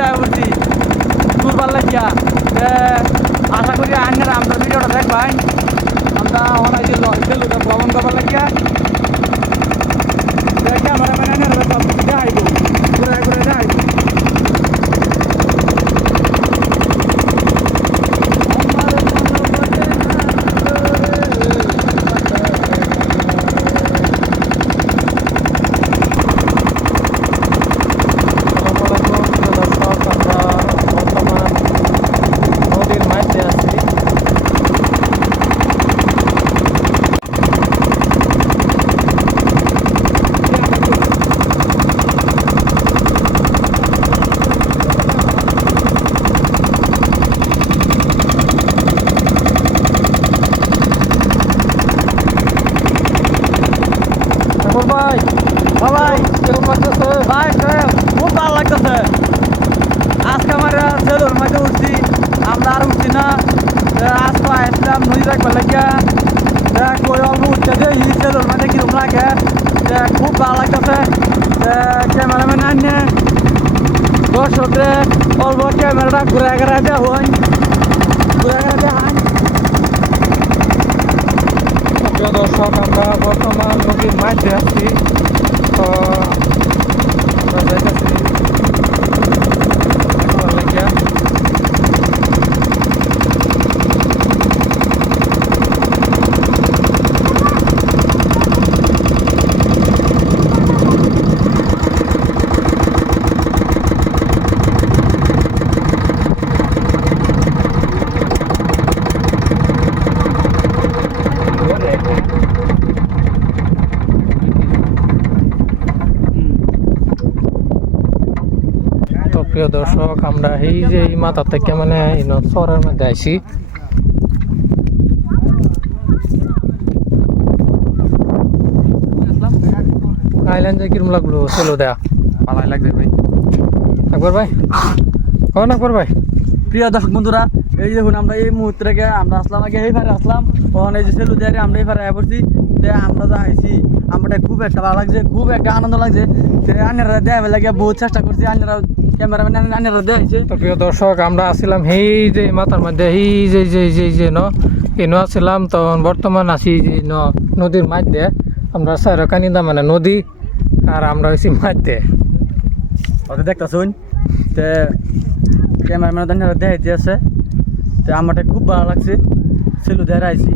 যায় বলছি দুর্বার লাগিয়া আশা করি আইনের আমরা ভিডিওটা দেখবাই। আমরা অনেক ভ্রমণ করবার লাগিয়া। ভাই ভাই কীরকম লাগতেছে ভাই খুব ভালো লাগতেছে। আজকে আমার সেলুর মধ্যে উঠছি। আমরা আর উঠছি না। আজকে আসলাম নদী দেখবার লাগিয়া ওই অল্প উঠতে যে ই সেলুর মধ্যে কীরকম লাগে? খুব ভালো লাগতেছে। ক্যামেরাম্যান আনিয়ে দর্শকদের, অল্প ক্যামেরাটা ঘুরে ঘুরে দেওয়া হয় ঘুরে ঘুরে দেখান প্রিয় দর্শক আমরা বর্তমান নদীর মাঝে আছি তো আমরা যাইতেছি দেখবার লাগিয়া। তো প্রিয় দর্শক আমরা এই যে এই মাথা থেকে মানে শহরের মধ্যে আসি আইলেন যে কিরম লাগল? চলো দেয়া। ভালো লাগবে ভাই। আকবর ভাই? কখন আকবর ভাই? প্রিয় দর্শক বন্ধুরা এই দেখুন আমরা এই মুহূর্তে আমরা আসলাম আগে এই ফারে আসলাম। তখন এই যে সেলু দিয়ে আমরা এই ফারে আয় পড়ছি। তে আমরা যা আইছি আমরা খুব একটা ভালো লাগছে খুব একটা আনন্দ লাগছে। তে আন্যারা দেয় লাগে বহুত চেষ্টা করছি আন্যারা ক্যামেরাম্যান আন্যারা তো প্রিয় দর্শক আমরা আসছিলাম এই যে মাথার মধ্যে এই যে যে যে যে ন এনো আসছিলাম তখন বর্তমান আছি যে ন নদীর মধ্যে আমরা সারকানিদা মানে নদী আর আমরা হয়েছি মধ্যে দেখতেছুন? তে ক্যামেরাম্যান আন্যারা আছে। তে আমারটা খুব ভালো লাগছে। সেলু দিয়ে আইছি